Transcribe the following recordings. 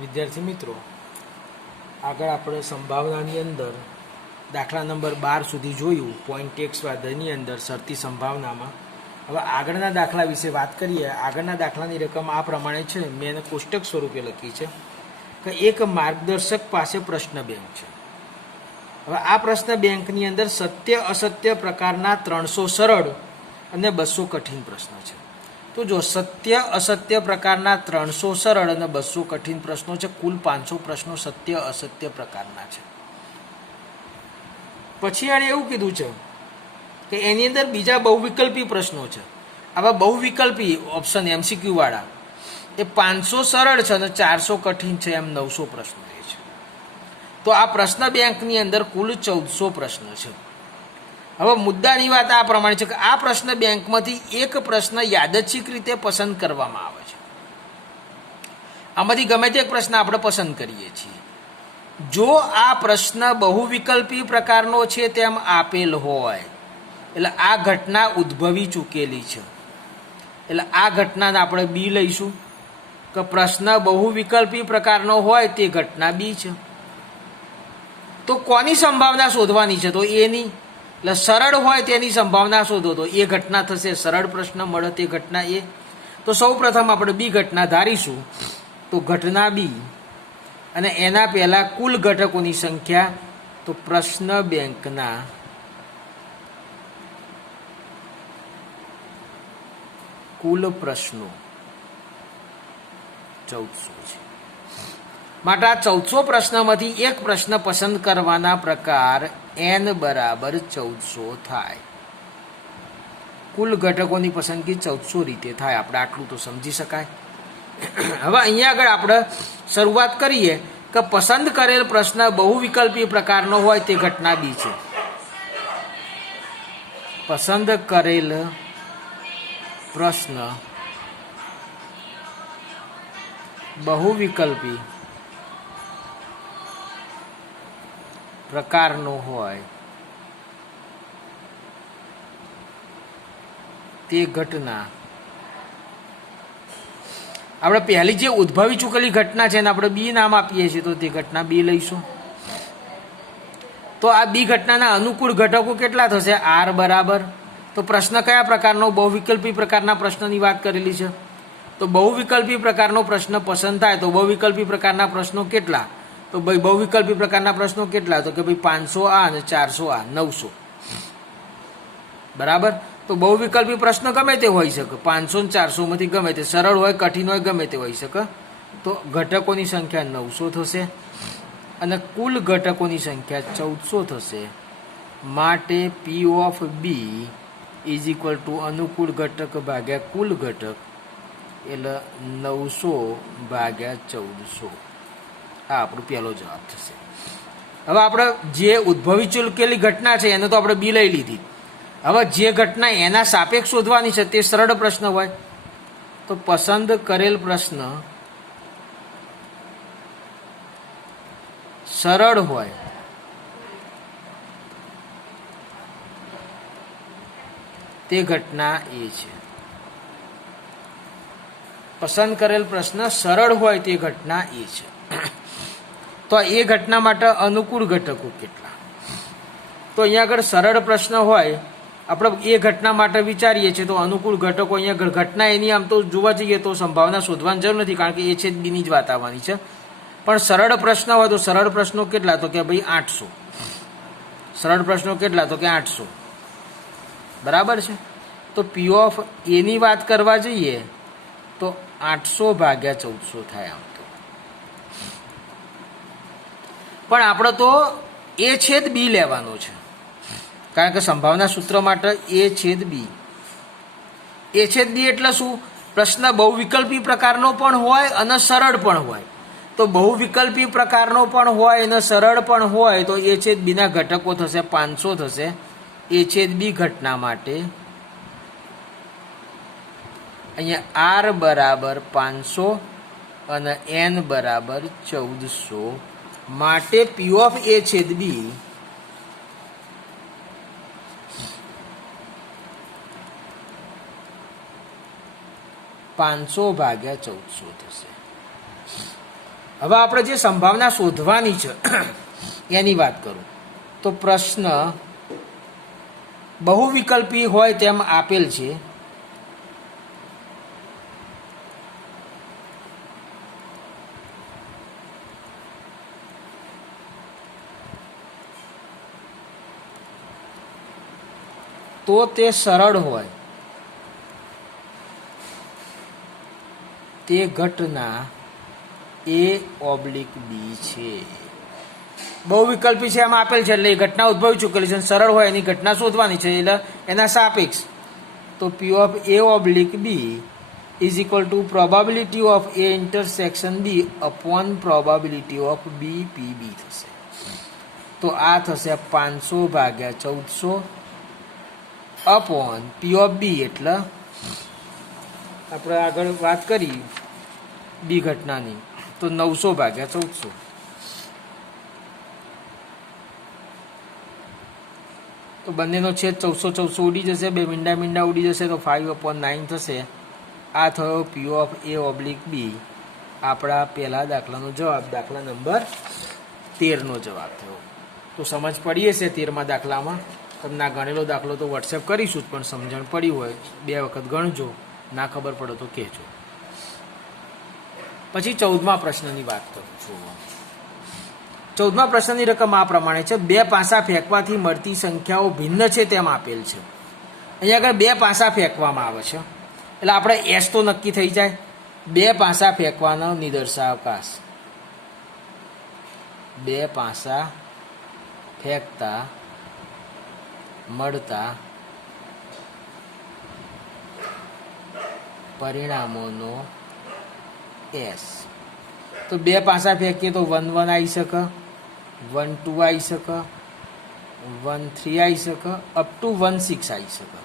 વિદ્યાર્થી મિત્રો, આગળ આપણે સંભાવનાની અંદર દાખલા નંબર 12 સુધી જોયું. પોઈન્ટ એક સ્વાધ્યાયની અંદર શરતી સંભાવનામાં. હવે આગળના દાખલા વિશે વાત કરીએ. આગળના દાખલાની રકમ આ પ્રમાણે છે. મેં એને કોષ્ટક સ્વરૂપે લખી છે કે એક માર્ગદર્શક પાસે પ્રશ્ન બેંક છે. હવે આ પ્રશ્ન બેંકની અંદર સત્ય અસત્ય પ્રકારના 300 સરળ અને 200 કઠિન પ્રશ્ન છે. તો જો સત્ય અસત્ય પ્રકારના 300 સરળ અને 200 કઠિન પ્રશ્નો છે. કુલ 500 પ્રશ્નો સત્ય અસત્ય પ્રકારના છે. પછી આને એવું કીધું છે કે એની અંદર બીજા બહુવિકલ્પી પ્રશ્નો છે. આવા બહુવિકલ્પી ઓપ્શન MCQ વાળા એ 500 સરળ છે અને 400 કઠિન છે, એમ 900 પ્રશ્નો એ છે. તો આ પ્રશ્ન બેંકની અંદર કુલ 1400 પ્રશ્ન છે. હવે મુદ્દાની વાત આ પ્રમાણે છે કે આ પ્રશ્ન બેંકમાંથી એક પ્રશ્ન યાદચ્છિક રીતે પસંદ કરવામાં આવે છે. આમાંથી ગમે તે એક પ્રશ્ન આપણે પસંદ કરીએ છીએ. જો આ પ્રશ્ન બહુવિકલ્પી પ્રકારનો છે તેમ આપેલ હોય, એટલે આ ઘટના ઉદ્ભવી ચૂકેલી છે, એટલે આ ઘટનાને આપણે બી લઈશું કે પ્રશ્ન બહુવિકલ્પી પ્રકારનો હોય તે ઘટના બી છે. તો કોની સંભાવના શોધવાની છે? તો એની. એટલે સરળ હોય તેની સંભાવના શોધો તો એ ઘટના થશે. સરળ પ્રશ્ન મળે તે ઘટના એ. તો સૌ પ્રથમ આપણે બી ઘટના ધારીશું. તો ઘટના બી અને એના પહેલા કુલ ઘટકોની સંખ્યા. તો પ્રશ્ન બેંકના કુલ પ્રશ્નો 1400 છે. માટે આ 1400 પ્રશ્નમાંથી એક પ્રશ્ન પસંદ કરવાના પ્રકાર n બરાબર 1400 થાય. કુલ ઘટકોની પસંદગી 1400 રીતે થાય. આપણે આટલું તો સમજી શકાય. હવે અહીંયા આગળ આપણે શરૂઆત કરીએ કે પસંદ કરેલ પ્રશ્ન બહુવિકલ્પી પ્રકારનો હોય તે ઘટના બી છે. પસંદ કરેલ પ્રશ્ન બહુવિકલ્પી પ્રકારનો હોય તે ઘટના. આપણે પહેલી જે ઉદ્ભવી ચૂકેલી ઘટના છે એને આપણે બી નામ આપીએ છીએ, તો તે ઘટના બી લઈશું. તો આ બી ઘટનાના અનુકૂળ ઘટકો કેટલા થશે? આર બરાબર. તો પ્રશ્ન કયા પ્રકારનો? બહુવિકલ્પી પ્રકારના પ્રશ્નની વાત કરેલી છે. તો બહુવિકલ્પી પ્રકારનો પ્રશ્ન પસંદ થાય તો બહુવિકલ્પી પ્રકારના પ્રશ્નો કેટલા? તો ભાઈ બહુવિકલ્પી પ્રકારના પ્રશ્નો કેટલા? તો કે ભાઈ 500 આ અને 400 આ, 900 બરાબર. તો બહુવિકલ્પી પ્રશ્ન ગમે તે હોઈ શકે. 500 ને 400 માંથી ગમે તે, સરળ હોય કઠિન હોય ગમે તે હોઈ શકે. તો ઘટકોની સંખ્યા 900 થશે અને કુલ ઘટકોની સંખ્યા 1400 થશે. માટે P of B is equal to અનુકૂળ ઘટક ભાગ્યા કુલ ઘટક, એટલે 900 ભાગ્યા 1400. આ આપણો પહેલો જવાબ થશે. હવે આપણે જે ઉદ્ભવી ચૂકેલી ઘટના છે એને તો આપણે બી લઈ લીધી. હવે જે ઘટના એના સાપેક્ષ શોધવાની છે તે સરળ પ્રશ્ન હોય. તો પસંદ કરેલ પ્રશ્ન સરળ હોય તે ઘટના એ છે. પસંદ કરેલ પ્રશ્ન સરળ હોય તે ઘટના એ છે. તો એ ઘટના માટે અનુકૂળ ઘટકો કેટલા? તો અહીંયા આગળ સરળ પ્રશ્ન હોય, આપણે એ ઘટના માટે વિચારીએ છીએ તો અનુકૂળ ઘટકો અહીંયા ઘટના એની આમ તો જોવા જઈએ તો સંભાવના શોધવાની જરૂર નથી, કારણ કે એ છે બીની જ વાત આવવાની છે. પણ સરળ પ્રશ્ન હોય તો સરળ પ્રશ્નો કેટલા? તો કે ભાઈ 800. સરળ પ્રશ્નો કેટલા? તો કે 800 બરાબર છે. તો P ઓફ એની વાત કરવા જઈએ તો 800 ભાગ્યા 1400 થાય આમ તો. પણ આપણે તો એ છેદ બી લેવાનો છે, કારણ કે સંભાવના સૂત્ર માટે એ છેદ બી. એ છેદ બી એટલે શું? પ્રશ્ન બહુવિકલ્પી પ્રકારનો પણ હોય અને સરળ પણ હોય. તો બહુવિકલ્પી પ્રકારનો પણ હોય અને સરળ પણ હોય તો એ છેદ બીના ઘટકો થશે 500 થશે. એ છેદ બી ઘટના માટે અહીંયા આર બરાબર 500 અને n બરાબર 1400. માટે P ઓફ એ છેદ બી $500 ભાગ્યા 1400 થશે. હવે આપણે જે સંભાવના શોધવાની છે એની વાત કરું તો પ્રશ્ન બહુવિકલ્પી હોય તેમ આપેલ છે. તો તે સરળ હોય તે ઘટના A/B છે. બહુવિકલ્પી છે એમાં આપેલ છે એટલે એ ઘટના ઉદ્ભવી ચૂકેલી છે, સરળ હોય એની ઘટના શોધવાની છે એટલે એના સાપેક્ષ. તો P/A/B is equal two probability of A intersection B upon probability of B/P/B થશે. તો આ થશે 500 ભાગ્યા 1400 અપોન P/B એટલે આપણે આગળ વાત કરી બી ઘટનાની તો 900 ભાગ્યા 1400. તો બંનેનો છેદ 1400 ઉડી જશે, બે મીંડા ઉડી જશે તો 5/9 થશે. આ થયો P/A/B આપણા પહેલા દાખલાનો જવાબ, દાખલા નંબર 13નો જવાબ થયો. તો સમજ પડી હશે 13મા દાખલામાં. તમને આ ગણેલો દાખલો તો વોટ્સએપ કરીશું જ, પણ સમજણ પડી હોય 2 વખત ગણજો, ના ખબર પડે તો કહેજો. પછી 14મા પ્રશ્નની વાત કરું છું. 14મા પ્રશ્નની રકમ આ પ્રમાણે છે. 2 પાસા ફેંકવાથી મળતી સંખ્યાઓ ભિન્ન છે તેમ આપેલ છે. અહીંયા આગળ 2 પાસા ફેંકવામાં આવે છે એટલે આપણે એસ તો નક્કી થઈ જાય. 2 પાસા ફેંકવાનો નિદર્શાવકાશ, 2 પાસા ફેંકતા મળતા પરિણામોનો એસ. તો 2 પાસા ફેંકીએ તો 1 1 આવી શકે, 1 2 આવી શકે, 1 3 આવી શકે, અપ ટુ 1 6 આવી શકે,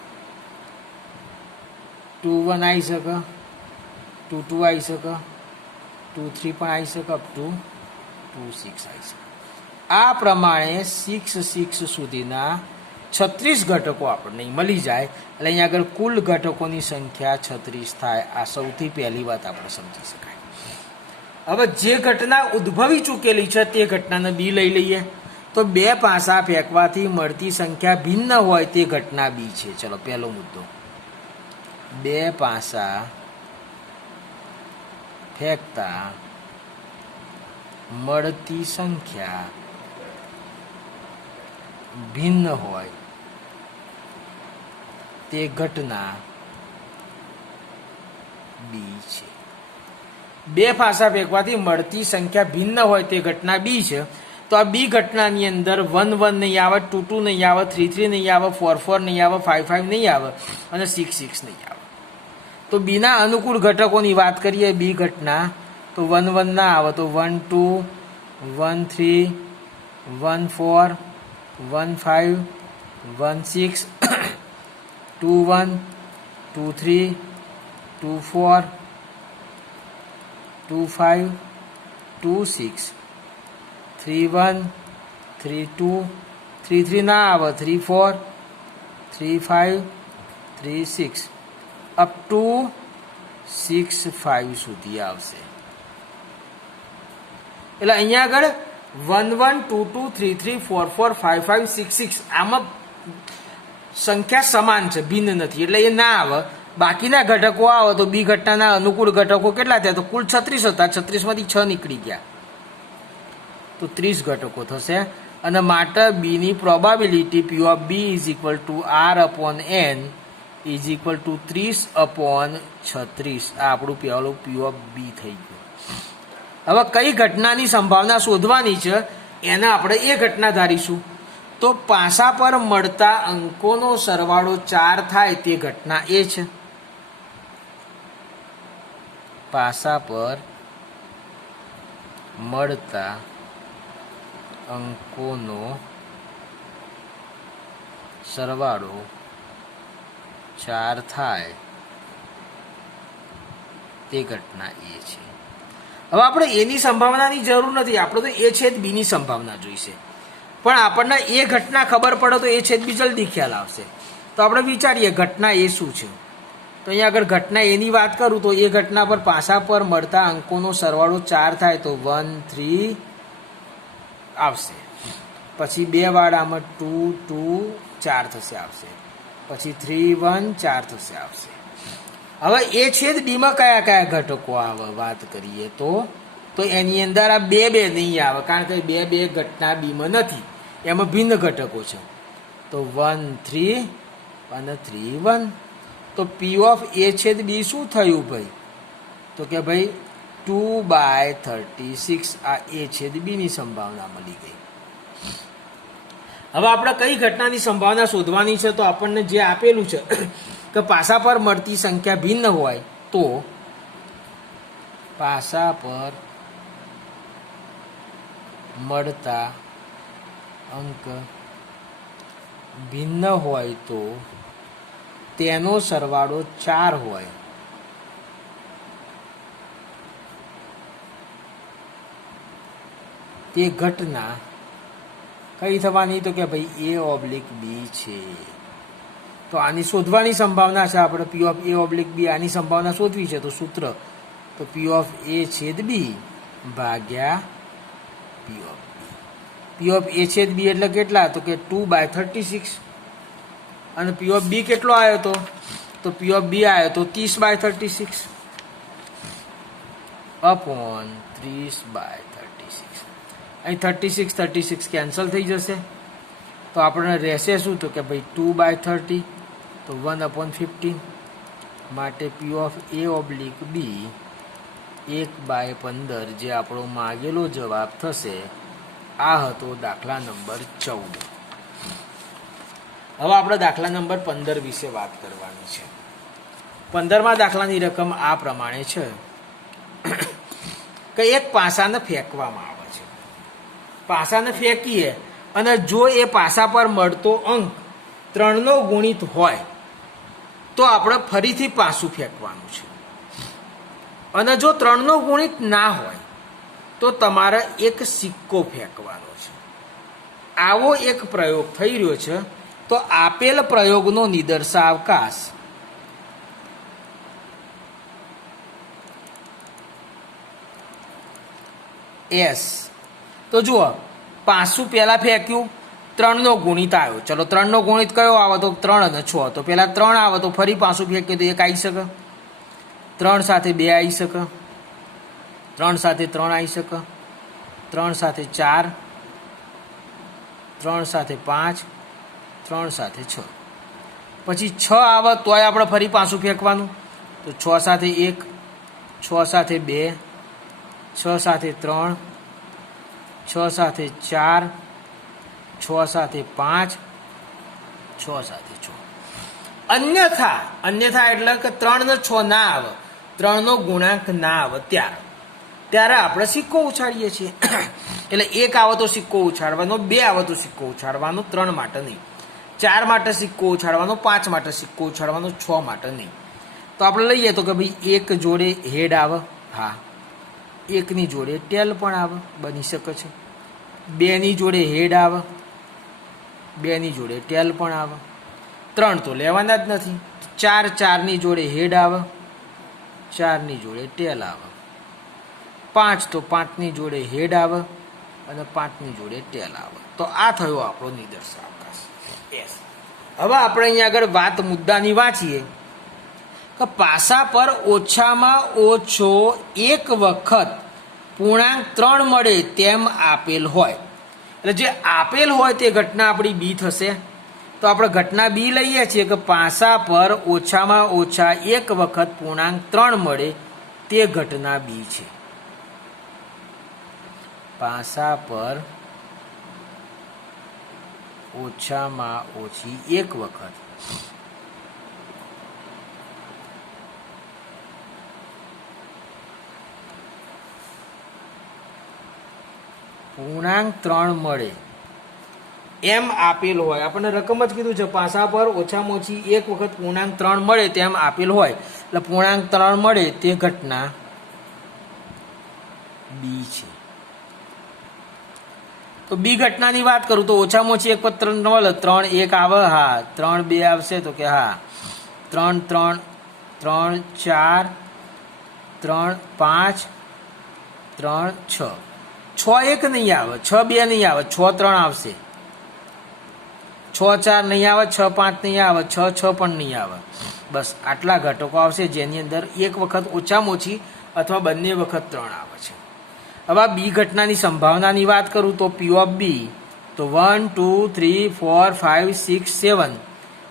2 1 આવી શકે, 2 2 આવી શકે, 2 3 પણ આવી શકે, અપ ટુ 2 6 આવી શકે. આ પ્રમાણે 6 6 સુધીના 36 ઘટકો આપણને મળી જાય. એટલે અહીંયા આગળ કુલ ઘટકોની સંખ્યા 36 થાય. આ સૌથી પહેલી વાત આપણે સમજી શકાય. હવે જે ઘટના ઉદ્ભવી ચૂકેલી છે તે ઘટનાને બી લઈ લઈએ. તો 2 પાસા ફેંકવાથી મળતી સંખ્યા ભિન્ન હોય તે ઘટના બી છે. ચલો પહેલો મુદ્દો, 2 પાસા ફેંકતા મળતી સંખ્યા ભિન્ન હોય તે ઘટના બી છે. 2 પાસા ફેંકવાથી મળતી સંખ્યા ભિન્ન હોય તે ઘટના બી છે. તો આ બી ઘટનાની અંદર 1 1 નહીં આવે, 2 2 નહીં આવે, 3 3 નહીં આવે, 4 4 નહીં આવે, 5 5 નહીં આવે અને 6 6 નહીં આવે. તો બીના અનુકૂળ ઘટકોની વાત કરીએ બી ઘટના તો 1 1 ના આવે તો 1 2 1 3 1 4 1 5 1 6 2 1 2 3 2 4 2 5 2 6 3 1 3 2 3 3 ના આવે 3 4 3 5 3 6 અપ ટુ 6 5 સુધી આવશે. એટલે અહીંયા આગળ 1 1 2 2 3 3 4 4 5 5 6 6 આમાં સંખ્યા સમાન છે, ભિન્ન નથી એટલે એ ના આવે. બાકીના ઘટકો આવે તો બી ઘટનાના અનુકૂળ ઘટકો કેટલા થયા? તો કુલ 36 હતા, 36 માંથી 6 નીકળી ગયા તો 30 ઘટકો થશે. અને માટે બીની probability P/B is equal to R/N is equal to 30/36. આ આપણું પહેલું P/B થઈ ગયું. હવે કઈ ઘટનાની સંભાવના શોધવાની છે એને આપણે એ ઘટના ધારીશું. તો પાસા પર મળતા અંકોનો સરવાળો 4 થાય તે ઘટના એ છે. પાસા પર મળતા અંકોનો સરવાળો 4 થાય તે ઘટના એ છે. હવે આપણે એની સંભાવનાની જરૂર નથી, આપણે તો એ છેદ બીની સંભાવના જોઈશે. પણ આપણને એ ઘટના ખબર પડે તો એ છેદ બી જલ્દી ખ્યાલ આવશે. તો આપણે વિચારીએ ઘટના એ શું છે. તો અહીંયા આગળ ઘટના એની વાત કરું તો એ ઘટના પર પાસા પર મળતા અંકોનો સરવાળો 4 થાય તો 1 3 આવશે. પછી 2 વાળામાં 2 2 4 થશે આવશે. પછી 3 1 4 થશે આવશે. હવે એ છેદ બીમાં કયા કયા ઘટકો આવે વાત કરીએ તો એની અંદર આ 2 2 નહીં આવે, કારણ કે 2 2 ઘટના બીમાં નથી, એમાં ભિન્ન ઘટકો છે. તો 1 3 અને 3 1. તો પી ઓફ એ છેદ બી શું થયું ભાઈ? તો કે ભાઈ 2/36 આ એ છેદ બીની સંભાવના મળી ગઈ. હવે આપણે કઈ ઘટનાની સંભાવના શોધવાની છે? તો આપણને જે આપેલું છે કે પાસા પર મળતી સંખ્યા ભિન્ન હોય તો પાસા પર મળતા અંક ભિન્ન હોય તો તેનો સરવાળો 4 હોય. તે ઘટના કઈ થવાની? તો કે ભાઈ એ ઓબ્લિક બી છે. તો આની શોધવાની સંભાવના છે આપણે, પી ઓફ એ ઓબ્લિક બી. આની સંભાવના શોધવી છે તો સૂત્ર તો પી ઓફ એ છેદ બી ભાગ્યા પી ઓફ બી. પી ઓફ એ છેદ બી એટલે કેટલા? તો કે 2/36. અને પી ઓફ બી કેટલો આવ્યો? તો પી ઓફ બી આવ્યો તો 30/36 અપોન 30/36. અહીં 36 36 કેન્સલ થઈ જશે તો આપણને રહેશે શું? તો કે ભાઈ 2/30 તો 1/15. માટે પી ઓફ એ ઓબ્લિક બી 1/15 જે આપણો માગેલો જવાબ થશે. આ હતો દાખલા નંબર 14. હવે આપણે દાખલા નંબર 15 વિશે વાત કરવાની છે. 15મા દાખલાની રકમ આ પ્રમાણે છે કે એક પાસાને ફેંકવામાં આવે છે. પાસાને ફેંકીએ અને જો એ પાસા પર મળતો અંક 3નો ગુણિત હોય તો આપણે ફરીથી પાસું ફેંકવાનું છે. અને જો 3નો ગુણિત ના હોય તો તમારે એક સિક્કો ફેંકવાનો છે. આવો એક પ્રયોગ થઈ રહ્યો છે. તો આપેલ પ્રયોગનો નિદર્શાવકાશ એસ. તો જુઓ, પાસું પહેલા ફેંક્યું, 3નો ગુણિત આવ્યો. ચલો 3નો ગુણિત કયો આવે? તો 3 અને 6. તો પહેલા 3 આવે તો ફરી પાસું ફેંક્યું તો 1 આવી શકે, 3 સાથે 2 આવી શકે, 3 સાથે 3 આવી શકે, 3 સાથે 4, 3 સાથે 5, 3 સાથે 6. પછી 6 આવે તોય આપણે ફરી પાછું ફેંકવાનું. તો 6 સાથે 1, 6 સાથે 2, 6 સાથે 3, 6 સાથે 4, 6 સાથે 5, 6 સાથે 6. અન્યથા એટલે કે 3 ને 6 ના આવે, 3નો ગુણાંક ના આવે ત્યારે આપણે સિક્કો ઉછાળીએ છીએ. એટલે 1 આવે તો સિક્કો ઉછાળવાનો, 2 આવે તો સિક્કો ઉછાળવાનો, 3 માટે નહીં. 4 માટે સિક્કો ઉછાળવાનો, 5 માટે સિક્કો ઉછાળવાનો, 6 માટે નહીં. તો આપણે લઈએ તો કે ભાઈ 1 જોડે હેડ આવે, હા. 1ની જોડે ટેલ પણ આવે, બની શકે છે. 2ની જોડે હેડ આવે, 2ની જોડે ટેલ પણ આવે. 3 તો લેવાના જ નથી. 4ની જોડે હેડ આવે, 4ની જોડે ટેલ આવે. 5 તો 5ની જોડે હેડ આવે અને 5ની જોડે ટેલ આવે. તો આ થયો આપણો નિદર્શાવકાશ એસ. હવે આપણે અહીંયા આગળ વાત મુદ્દાની વાંચીએ કે પાસા પર ઓછામાં ઓછો એક વખત પૂર્ણાંક 3 મળે તેમ આપેલ હોય. એટલે જે આપેલ હોય તે ઘટના આપણી બી થશે. તો આપણે ઘટના બી લઈએ છીએ કે પાસા પર ઓછામાં ઓછા એક વખત પૂર્ણાંક 3 મળે તે ઘટના બી છે. પાસા પર ઓછામાં ઓછી એક વખત પૂર્ણાંક 3 મળે એમ આપેલ હોય. આપણને રકમ જ કીધું છે, પાસા પર ઓછામાં ઓછી એક વખત પૂર્ણાંક 3 મળે તેમ આપેલ હોય. એટલે પૂર્ણાંક 3 મળે તે ઘટના બી છે. તો બી ઘટનાની વાત કરું તો ઓછામાં ઓછી એક વખત 3 મળે, 3 1 આવે, હા. 3 2 આવશે તો કે હા. 3 3 3 4 3 5 3 6 6 1 નહીં આવે, 6 2 નહીં આવે, 6 3 આવશે, 6 4 નહીં આવે, 6 5 નહીં આવે, 6 6 પણ નહીં આવે. બસ આટલા ઘટકો આવશે જેની અંદર એક વખત ઓછામાં ઓછી અથવા બંને વખત 3 આવે છે. હવે બી ઘટનાની સંભાવનાની વાત કરું તો પી ઓફ બી તો 1 2 3 4 5 6 7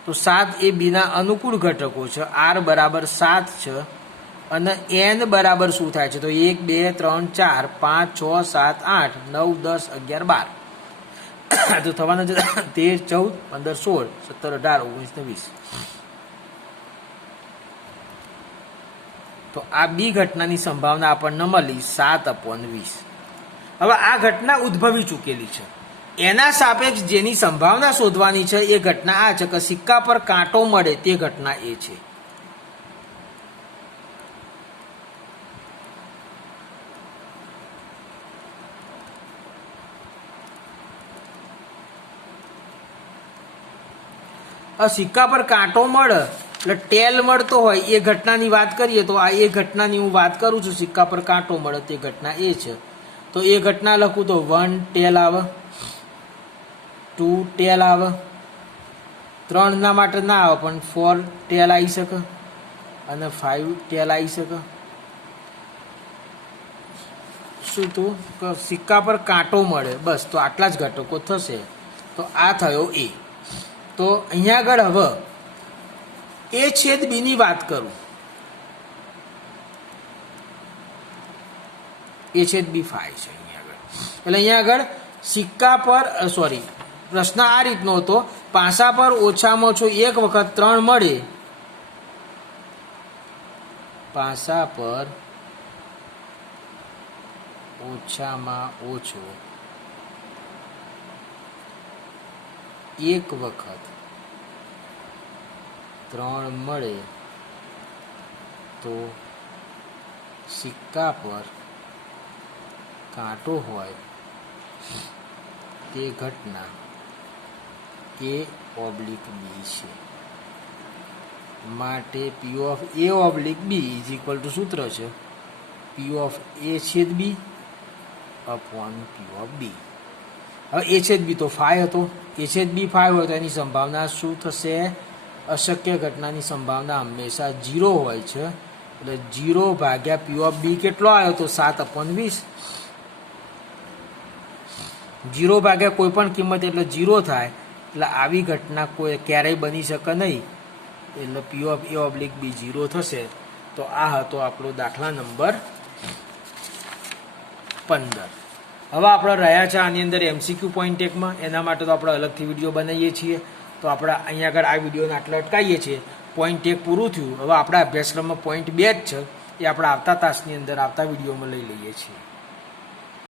તો 7 એ બીના અનુકૂળ ઘટકો છે. આર બરાબર 7 છે અને એન બરાબર શું થાય છે તો 1 2 3 4 5 6 7 8 9 10 11 12 તો થવાના છે 13 14 15 16 17 18 19 ને 20. તો આ બી ઘટનાની સંભાવના આપણને મળી 7/20. હવે આ ઘટના ઉદ્ભવી ચૂકેલી છે, એના સાપેક્ષ જેની સંભાવના શોધવાની છે એ ઘટના આ છે કે સિક્કા પર કાંટો મળે તે ઘટના એ છે. સિક્કા પર કાંટો મળે એટલે ટેલ મળતો હોય એ ઘટનાની વાત કરીએ તો આ એ ઘટનાની હું વાત કરું છું. સિક્કા પર કાંટો મળે તે ઘટના એ છે. તો એ ઘટના લખું તો 1 ટેલ આવે, 2 ટેલ આવે, 3 ના માટે ના આવે પણ 4 ટેલ આવી શકે અને 5 ટેલ આવી શકે. શું તું સિક્કા પર કાંટો મળે, બસ તો આટલા જ ઘટકો થશે. તો આ થયો એ. તો અહીંયા આગળ હવે એ છેદ બી ની વાત કરું, એ છેદ બી 5 છે અહીંયા આગળ. એટલે અહીંયા આગળ સિક્કા પર પ્રશ્ન આ રીતનો હતો, પાસા પર ઓછામાં ઓછો એક વખત 3 મળે, પાસા પર ઓછામાં ઓછો એક વખત 3 મળે તો સિક્કા પર કાંટો હોય તે ઘટના એ ઓબ્લિક બી છે. માટે P of A oblique B is equal to સૂત્ર છે પી ઓફ એ છેદ બી અપોન પી ઓફ બી. હવે એ છેદ બી તો 5 હતો, એ છેદ બી 5 હોય તો એની સંભાવના શું થશે? અશક્ય ઘટનાની સંભાવના હંમેશા 0 હોય છે. એટલે 0 ભાગ્યા પી ઓફ બી કેટલો આવ્યો તો 7/20. 0 ભાગ્યા કોઈ પણ કિંમત એટલે 0 થાય. એટલે આવી ઘટના કોઈ ક્યારેય બની શકે નહીં. એટલે પી ઓફ એ ઓબ્લિક બી 0 થશે. તો આ હતો આપણો દાખલા નંબર 15. હવે આપણે રહ્યા છે આની અંદર એમસીક્યુ પોઈન્ટ 1માં. એના માટે તો આપણે અલગથી વિડીયો બનાવીએ છીએ. તો આપણે અહીંયા આગળ આ વિડીયોને આટલા અટકાવીએ છીએ. પોઈન્ટ 1 પૂરું થયું. હવે આપણા અભ્યાસક્રમમાં પોઈન્ટ 2 જ છે, એ આપણે આવતા તાસની અંદર આવતા વિડીયોમાં લઈ લઈએ છીએ.